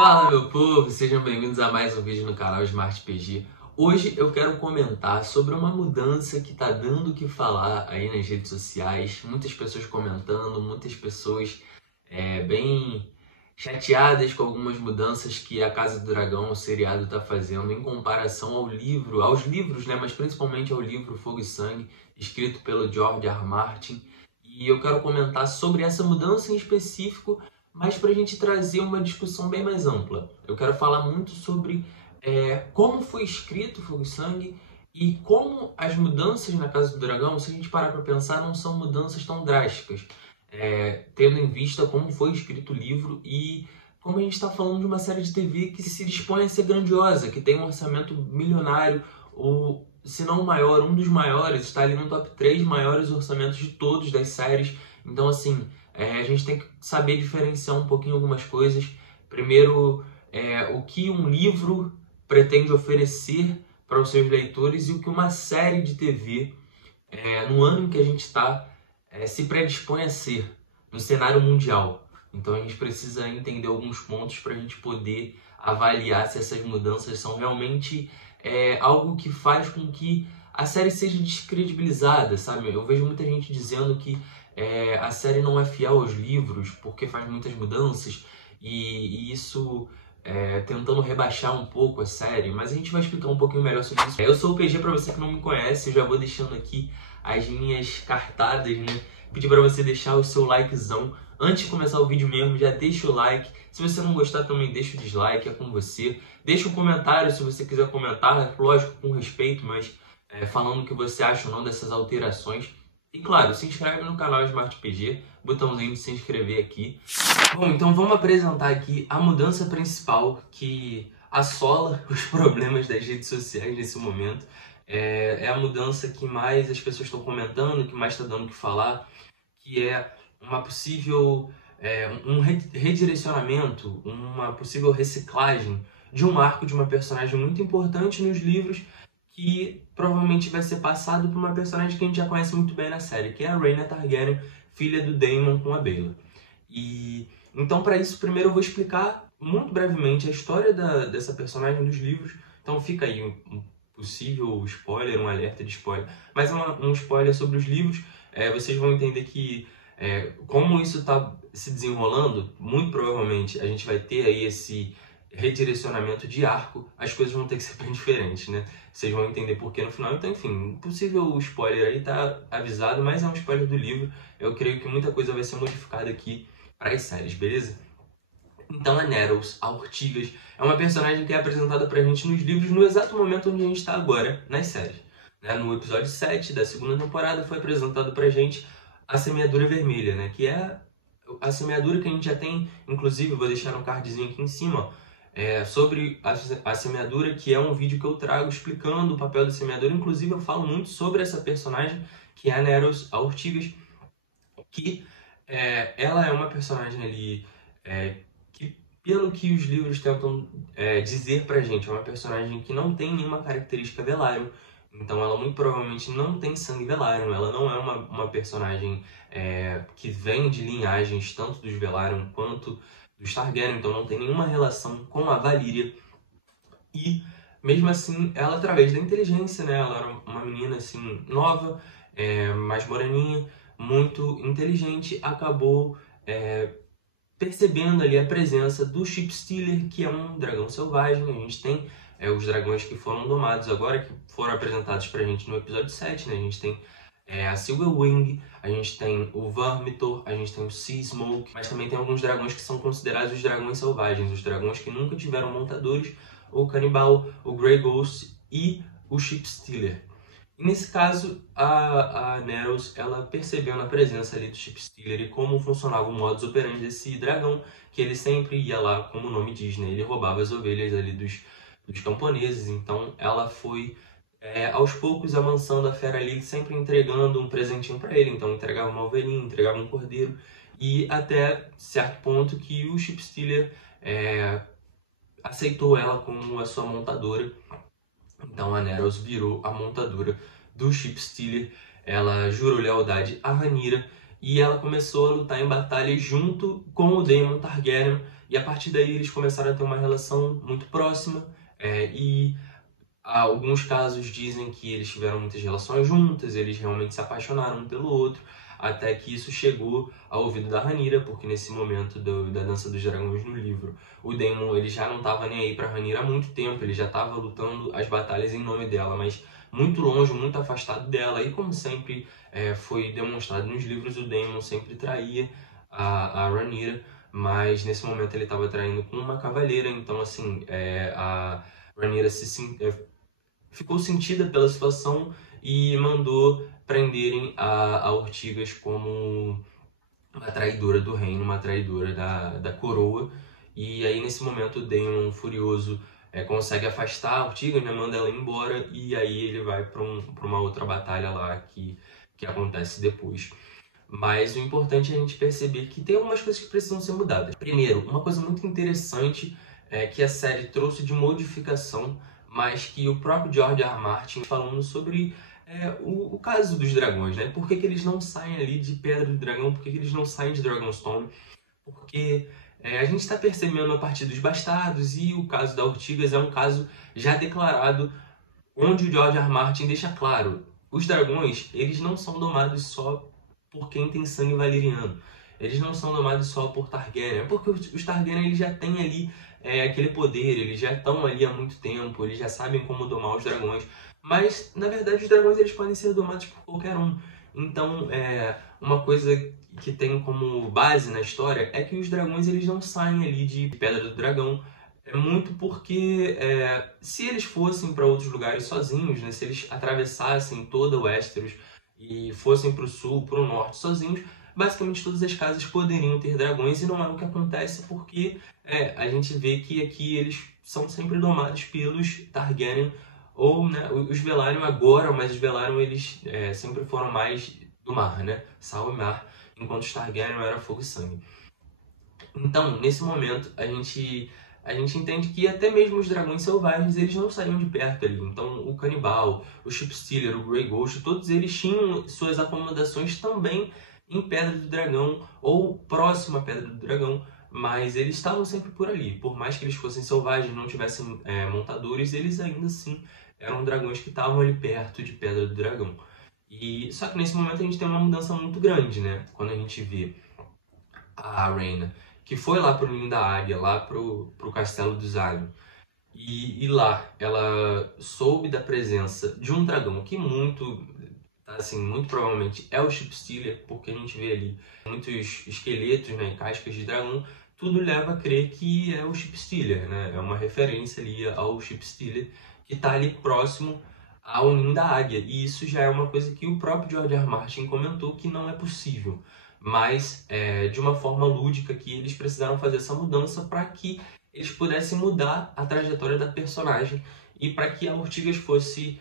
Fala, meu povo, sejam bem-vindos a mais um vídeo no canal Smart PG. Hoje eu quero comentar sobre uma mudança que tá dando o que falar aí nas redes sociais. Muitas pessoas comentando, muitas pessoas bem chateadas com algumas mudanças que a Casa do Dragão, o seriado, tá fazendo em comparação aos livros, né? Mas principalmente ao livro Fogo e Sangue, escrito pelo George R. R. Martin. E eu quero comentar sobre essa mudança em específico, mas para a gente trazer uma discussão bem mais ampla. Eu quero falar muito sobre como foi escrito Fogo e Sangue e como as mudanças na Casa do Dragão, se a gente parar para pensar, não são mudanças tão drásticas, tendo em vista como foi escrito o livro e como a gente está falando de uma série de TV que se dispõe a ser grandiosa, que tem um orçamento milionário, ou se não o maior, um dos maiores, está ali no top 3 maiores orçamentos de todos das séries. Então, assim, a gente tem que saber diferenciar um pouquinho algumas coisas. Primeiro, o que um livro pretende oferecer para os seus leitores e o que uma série de TV, no ano em que a gente está, se predispõe a ser no cenário mundial. Então a gente precisa entender alguns pontos para a gente poder avaliar se essas mudanças são realmente algo que faz com que a série seja descredibilizada, sabe? Eu vejo muita gente dizendo que a série não é fiel aos livros porque faz muitas mudanças e isso tentando rebaixar um pouco a série, mas a gente vai explicar um pouquinho melhor sobre isso. Eu sou o PG, para você que não me conhece, eu já vou deixando aqui as minhas cartadas, né? Pedir para você deixar o seu likezão. Antes de começar o vídeo mesmo, já deixa o like. Se você não gostar também, deixa o dislike, é com você. Deixa um comentário se você quiser comentar, lógico, com respeito, mas falando o que você acha ou não dessas alterações. E claro, se inscreve no canal Smart PG, botãozinho de se inscrever aqui. Bom, então vamos apresentar aqui a mudança principal que assola os problemas das redes sociais nesse momento. É a mudança que mais as pessoas estão comentando, que mais está dando o que falar, que é uma possível redirecionamento, uma possível reciclagem de um arco de uma personagem muito importante nos livros, que provavelmente vai ser passado por uma personagem que a gente já conhece muito bem na série, que é a Rhaena Targaryen, filha do Daemon com a Baela. E então, para isso, primeiro eu vou explicar muito brevemente a história dessa personagem dos livros. Então fica aí um possível spoiler, um alerta de spoiler, mas um spoiler sobre os livros. Vocês vão entender que como isso está se desenrolando, muito provavelmente a gente vai ter aí esse redirecionamento de arco, as coisas vão ter que ser bem diferentes, né? Vocês vão entender por que no final. Então, enfim, possível spoiler aí tá avisado, mas é um spoiler do livro. Eu creio que muita coisa vai ser modificada aqui para as séries, beleza? Então a Nettles, a Ortigas, é uma personagem que é apresentada pra gente nos livros no exato momento onde a gente está agora nas séries. No episódio 7 da segunda temporada foi apresentado pra gente a Semeadura Vermelha, né? Que é a semeadura que a gente já tem, inclusive, eu vou deixar um cardzinho aqui em cima, sobre a semeadura, que é um vídeo que eu trago explicando o papel da semeadura. Inclusive eu falo muito sobre essa personagem, que é a Nettles, a Ortigas, que ela é uma personagem ali que, pelo que os livros tentam dizer pra gente, é uma personagem que não tem nenhuma característica Velaryon. Então ela muito provavelmente não tem sangue Velaryon, ela não é uma personagem que vem de linhagens tanto dos Velaryon quanto dos Targaryen, então não tem nenhuma relação com a Valyria. E mesmo assim, ela, através da inteligência, né, ela era uma menina assim nova, mais moreninha, muito inteligente, acabou percebendo ali a presença do Sheepstealer, que é um dragão selvagem. A gente tem os dragões que foram domados agora, que foram apresentados pra gente no episódio 7, né? A gente tem a Silverwing, a gente tem o Vermithor, a gente tem o Seasmoke, mas também tem alguns dragões que são considerados os dragões selvagens, os dragões que nunca tiveram montadores, o Cannibal, o Grey Ghost e o Sheepstealer. E nesse caso, a Nettles, ela percebendo a presença ali do Sheepstealer e como funcionava o modus operandi desse dragão, que ele sempre ia lá, como o nome diz, né? Ele roubava as ovelhas ali dos camponeses. Então ela foi aos poucos amansando a fera ali, sempre entregando um presentinho para ele. Então entregava uma ovelhinha, entregava um cordeiro, e até certo ponto que o Sheepstealer aceitou ela como a sua montadora. Então a Nettles virou a montadora do Sheepstealer. Ela jurou lealdade a Rhaenyra e ela começou a lutar em batalha junto com o Daemon Targaryen, e a partir daí eles começaram a ter uma relação muito próxima, e alguns casos dizem que eles tiveram muitas relações juntas, eles realmente se apaixonaram um pelo outro, até que isso chegou ao ouvido da Rhaenyra, porque nesse momento da Dança dos Dragões no livro, o Daemon ele já não estava nem aí para Rhaenyra há muito tempo, ele já estava lutando as batalhas em nome dela, mas muito longe, muito afastado dela, e como sempre foi demonstrado nos livros, o Daemon sempre traía a Rhaenyra, mas nesse momento ele estava traindo com uma cavaleira, então assim, a Rhaenyra ficou sentida pela situação e mandou prenderem a Ortigas como uma traidora do reino, uma traidora da coroa. E aí nesse momento o Daemon furioso consegue afastar a Ortigas, né, manda ela embora, e aí ele vai para uma outra batalha lá que acontece depois. Mas o importante é a gente perceber que tem algumas coisas que precisam ser mudadas. Primeiro, uma coisa muito interessante que a série trouxe de modificação, mas que o próprio George R. R. Martin falando sobre o caso dos dragões, né? Por que eles não saem ali de Pedra do Dragão? Por que eles não saem de Dragonstone? Porque a gente está percebendo a partir dos bastardos, e o caso da Ortigas é um caso já declarado, onde o George R. R. Martin deixa claro, os dragões, eles não são domados só por quem tem sangue valeriano. Eles não são domados só por Targaryen, porque os Targaryen eles já têm ali aquele poder, eles já estão ali há muito tempo, eles já sabem como domar os dragões. Mas, na verdade, os dragões eles podem ser domados por qualquer um. Então, uma coisa que tem como base na história é que os dragões eles não saem ali de Pedra do Dragão. É muito porque se eles fossem para outros lugares sozinhos, né, se eles atravessassem toda o Westeros e fossem para o sul, para o norte sozinhos, basicamente todas as casas poderiam ter dragões, e não é o que acontece porque a gente vê que aqui eles são sempre domados pelos Targaryen, ou né, os Velaryon agora, mas os Velaryon eles sempre foram mais do mar, né, sal e mar, enquanto os Targaryen era fogo e sangue. Então, nesse momento, a gente entende que até mesmo os dragões selvagens, eles não saíam de perto ali. Então, o Canibal, o Shipstealer, o Grey Ghost, todos eles tinham suas acomodações também em Pedra do Dragão, ou próximo à Pedra do Dragão, mas eles estavam sempre por ali. Por mais que eles fossem selvagens, não tivessem montadores, eles ainda assim eram dragões que estavam ali perto de Pedra do Dragão. Só que nesse momento a gente tem uma mudança muito grande, né? Quando a gente vê a Rhaena, que foi lá pro Ninho da Águia, lá pro Castelo dos Alhos, e lá ela soube da presença de um dragão que muito provavelmente é o Shipstealer, porque a gente vê ali muitos esqueletos, né, e cascas de dragão, tudo leva a crer que é o Shipstealer, né? É uma referência ali ao Shipstealer que está ali próximo ao Ninho da Águia, e isso já é uma coisa que o próprio George R. R. Martin comentou que não é possível, mas de uma forma lúdica que eles precisaram fazer essa mudança para que eles pudessem mudar a trajetória da personagem e para que a Ortigas fosse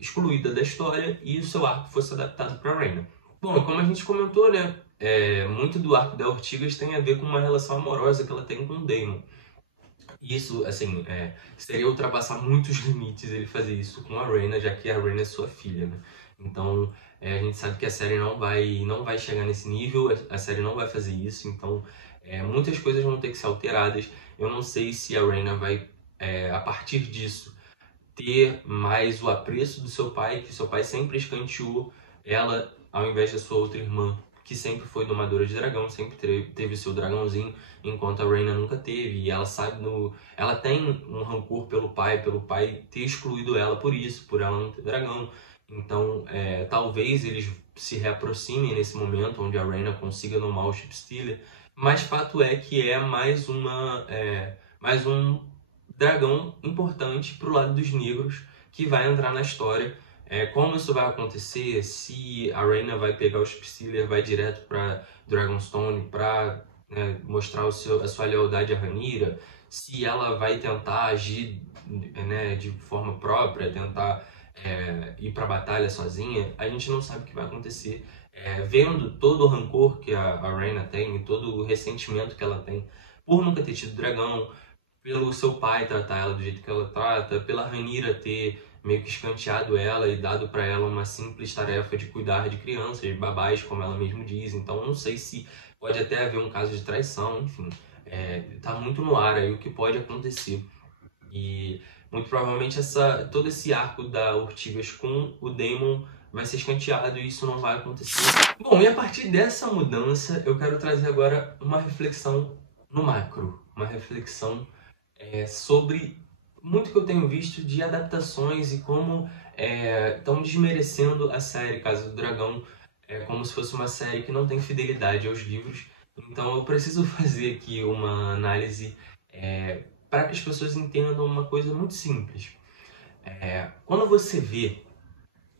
excluída da história e o seu arco fosse adaptado para Rhaena. Bom, como a gente comentou, né, muito do arco da Ortigas tem a ver com uma relação amorosa que ela tem com o Daemon. Isso, assim, seria ultrapassar muitos limites ele fazer isso com a Rhaena, já que a Rhaena é sua filha, né? Então, a gente sabe que a série não vai chegar nesse nível, a série não vai fazer isso, então muitas coisas vão ter que ser alteradas. Eu não sei se a Rhaena vai, a partir disso, ter mais o apreço do seu pai, que seu pai sempre escanteou ela, ao invés da sua outra irmã, que sempre foi domadora de dragão, sempre teve seu dragãozinho, enquanto a Rhaena nunca teve, e ela sabe ela tem um rancor pelo pai ter excluído ela por isso, por ela não ter dragão. Então, talvez eles se reaproximem nesse momento, onde a Rhaena consiga domar o Shipstealer, mas fato é que é mais um dragão importante pro lado dos negros que vai entrar na história. Como isso vai acontecer, se a Rhaena vai pegar o Shipstealer, vai direto para Dragonstone para mostrar a sua lealdade a Rhaenyra, se ela vai tentar agir de forma própria, tentar ir para a batalha sozinha, a gente não sabe o que vai acontecer. Vendo todo o rancor que a Rhaena tem, todo o ressentimento que ela tem por nunca ter tido dragão, pelo seu pai tratar ela do jeito que ela trata, pela Rhaenyra ter meio que escanteado ela e dado para ela uma simples tarefa de cuidar de crianças, de babás, como ela mesma diz. Então, não sei se pode até haver um caso de traição, enfim. Tá muito no ar aí o que pode acontecer. E muito provavelmente todo esse arco da Ortigas com o Daemon vai ser escanteado e isso não vai acontecer. Bom, e a partir dessa mudança, eu quero trazer agora uma reflexão no macro. Uma reflexão sobre muito que eu tenho visto de adaptações e como estão desmerecendo a série Casa do Dragão, como se fosse uma série que não tem fidelidade aos livros. Então eu preciso fazer aqui uma análise para que as pessoas entendam uma coisa muito simples. Quando você vê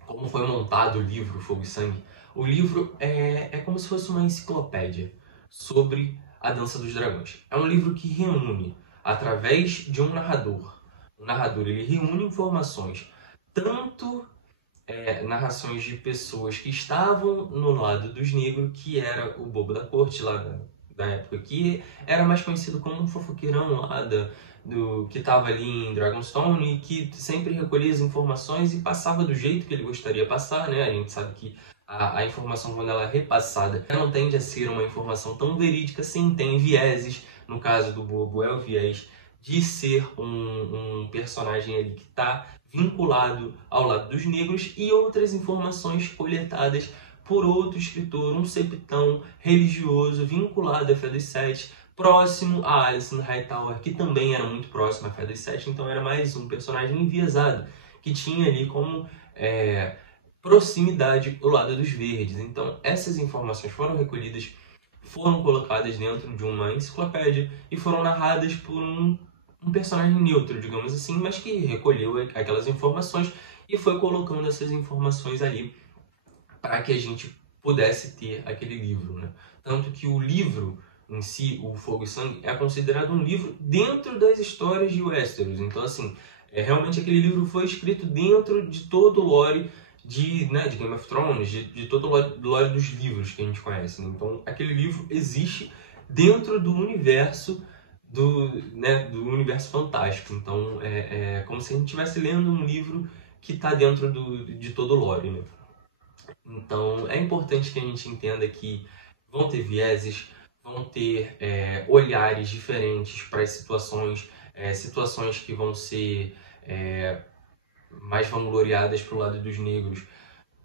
como foi montado o livro Fogo e Sangue, o livro é como se fosse uma enciclopédia sobre a Dança dos Dragões. É um livro que reúne, através de um narrador. O narrador ele reúne informações, tanto narrações de pessoas que estavam no lado dos negros, que era o bobo da corte lá da época, que era mais conhecido como um fofoqueirão lá que estava ali em Dragonstone e que sempre recolhia as informações e passava do jeito que ele gostaria de passar, né? A gente sabe que a informação, quando ela é repassada, ela não tende a ser uma informação tão verídica, sim, tem vieses. No caso do Bobo, é o viés de ser um personagem ali que está vinculado ao lado dos negros e outras informações coletadas por outro escritor, um septão religioso vinculado à Fé dos Sete, próximo a Alicent Hightower, que também era muito próximo à Fé dos Sete, então era mais um personagem enviesado, que tinha ali como proximidade o lado dos verdes. Então essas informações foram recolhidas, foram colocadas dentro de uma enciclopédia e foram narradas por um personagem neutro, digamos assim, mas que recolheu aquelas informações e foi colocando essas informações ali para que a gente pudesse ter aquele livro, né? Tanto que o livro em si, o Fogo e Sangue, é considerado um livro dentro das histórias de Westeros. Então, assim, realmente aquele livro foi escrito dentro de todo o lore de Game of Thrones, de todo o lore dos livros que a gente conhece, né? Então, aquele livro existe dentro do universo do universo fantástico. Então, é como se a gente estivesse lendo um livro que está dentro de todo o lore, né? Então, é importante que a gente entenda que vão ter vieses, vão ter olhares diferentes para as situações, situações que vão ser mais vangloriadas para o lado dos negros,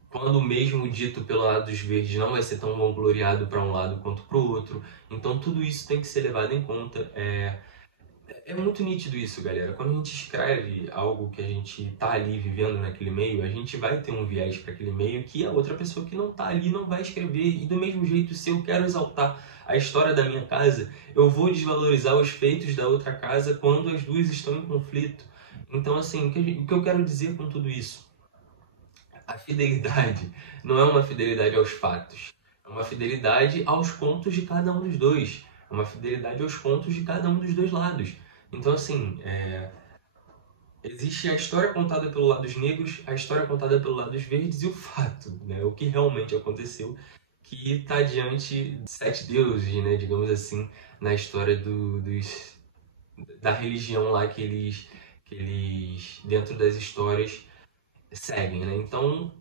quando o mesmo dito pelo lado dos verdes não vai ser tão vangloriado para um lado quanto para o outro. Então, tudo isso tem que ser levado em conta. É muito nítido isso, galera. Quando a gente escreve algo que a gente tá ali vivendo naquele meio, a gente vai ter um viés para aquele meio que a outra pessoa que não tá ali não vai escrever. E do mesmo jeito, se eu quero exaltar a história da minha casa, eu vou desvalorizar os feitos da outra casa quando as duas estão em conflito. Então, assim, o que eu quero dizer com tudo isso? A fidelidade não é uma fidelidade aos fatos. É uma fidelidade aos contos de cada um dos dois. É uma fidelidade aos contos de cada um dos dois lados. Então, assim, existe a história contada pelo lado dos negros, a história contada pelo lado dos verdes e o fato, né? O que realmente aconteceu, que está diante de 7 deuses, né? Digamos assim, na história da religião lá que eles, dentro das histórias, seguem, né? Então,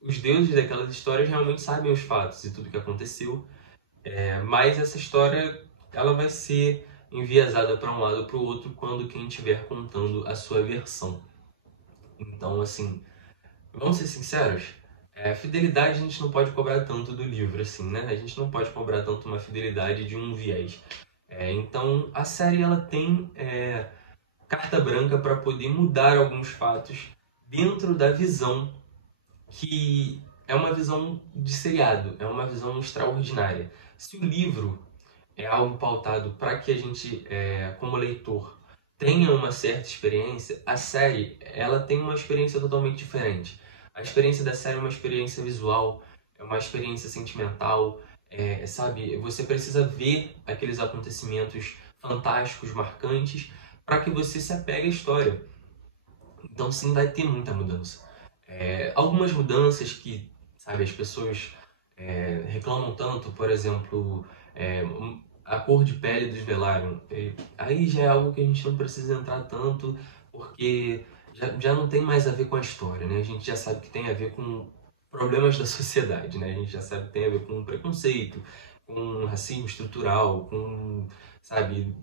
os deuses daquelas histórias realmente sabem os fatos e tudo que aconteceu, mas essa história ela vai ser enviesada para um lado ou para o outro quando quem estiver contando a sua versão. Então, assim, vamos ser sinceros, fidelidade a gente não pode cobrar tanto do livro, assim, né? A gente não pode cobrar tanto uma fidelidade de um viés. Então, a série ela tem carta branca para poder mudar alguns fatos dentro da visão que é uma visão de seriado, é uma visão extraordinária. Se o livro é algo pautado para que a gente, como leitor, tenha uma certa experiência, a série ela tem uma experiência totalmente diferente. A experiência da série é uma experiência visual, é uma experiência sentimental, sabe? Você precisa ver aqueles acontecimentos fantásticos, marcantes, para que você se apegue à história. Então sim, vai ter muita mudança. Algumas mudanças que, sabe, as pessoas reclamam tanto, por exemplo, a cor de pele dos Velaryon. Aí já é algo que a gente não precisa entrar tanto, porque já não tem mais a ver com a história, né? A gente já sabe que tem a ver com problemas da sociedade, né? A gente já sabe que tem a ver com preconceito, com racismo estrutural, com, sabe,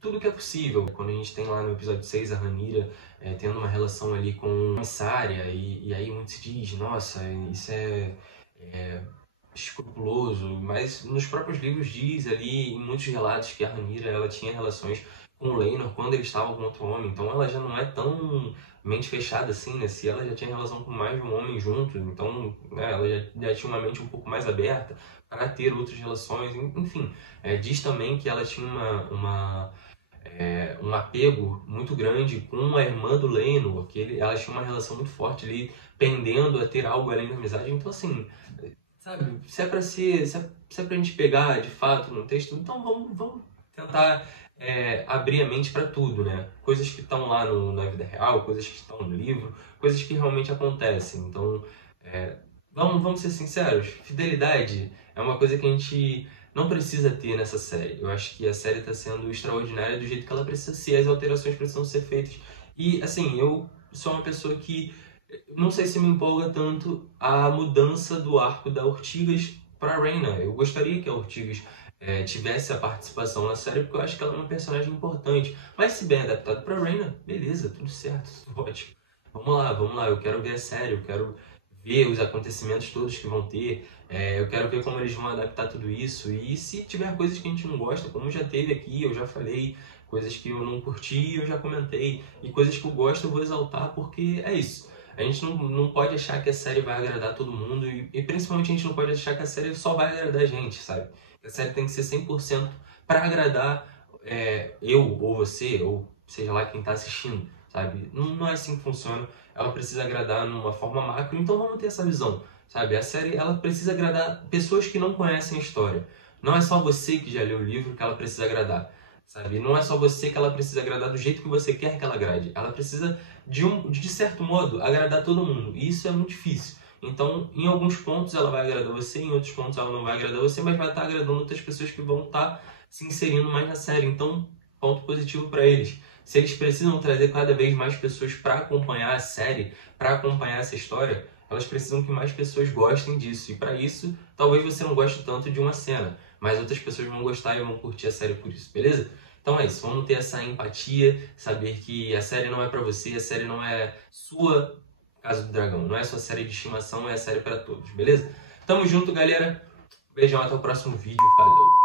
tudo que é possível. Quando a gente tem lá no episódio 6 a Rhaenyra tendo uma relação ali com a comissária, e aí muito se diz, nossa, isso é escrupuloso, mas nos próprios livros diz ali, em muitos relatos, que a Rhaenyra, ela tinha relações com o Laenor quando ele estava com outro homem, então ela já não é tão mente fechada assim, né? Se ela já tinha relação com mais de um homem junto, então né, ela já tinha uma mente um pouco mais aberta para ter outras relações, enfim. Diz também que ela tinha um apego muito grande com a irmã do Laenor, que ela tinha uma relação muito forte ali, pendendo a ter algo além da amizade. Então, assim, sabe, se é pra gente pegar de fato no texto, então vamos tentar abrir a mente para tudo, né? Coisas que estão lá na vida real, coisas que estão no livro, coisas que realmente acontecem. Então, vamos ser sinceros, fidelidade é uma coisa que a gente não precisa ter nessa série. Eu acho que a série está sendo extraordinária do jeito que ela precisa ser, as alterações precisam ser feitas. E, assim, eu sou uma pessoa que não sei se me empolga tanto a mudança do arco da Ortigas para Rhaena. Eu gostaria que a Ortigas tivesse a participação na série, porque eu acho que ela é uma personagem importante. Mas se bem adaptado para Rhaena, beleza, tudo certo, ótimo. Vamos lá, eu quero ver a série, eu quero ver os acontecimentos todos que vão ter, eu quero ver como eles vão adaptar tudo isso, e se tiver coisas que a gente não gosta, como já teve aqui, eu já falei, coisas que eu não curti, eu já comentei, e coisas que eu gosto eu vou exaltar, porque é isso. A gente não pode achar que a série vai agradar todo mundo, e principalmente a gente não pode achar que a série só vai agradar a gente, sabe? A série tem que ser 100% para agradar eu, ou você, ou seja lá quem está assistindo, sabe? Não é assim que funciona. Ela precisa agradar numa forma macro, então vamos ter essa visão, sabe? A série, ela precisa agradar pessoas que não conhecem a história. Não é só você que já leu o livro que ela precisa agradar, sabe? Não é só você que ela precisa agradar do jeito que você quer que ela agrade. Ela precisa, de certo modo, agradar todo mundo. E isso é muito difícil. Então, em alguns pontos ela vai agradar você, em outros pontos ela não vai agradar você, mas vai estar agradando outras pessoas que vão estar se inserindo mais na série. Então, ponto positivo para eles. Se eles precisam trazer cada vez mais pessoas para acompanhar a série, para acompanhar essa história, elas precisam que mais pessoas gostem disso. E para isso, talvez você não goste tanto de uma cena, mas outras pessoas vão gostar e vão curtir a série por isso, beleza? Então é isso, vamos ter essa empatia, saber que a série não é para você, a série não é sua Casa do Dragão, não é sua série de estimação, é a série para todos, beleza? Tamo junto, galera. Beijão, até o próximo vídeo, falou!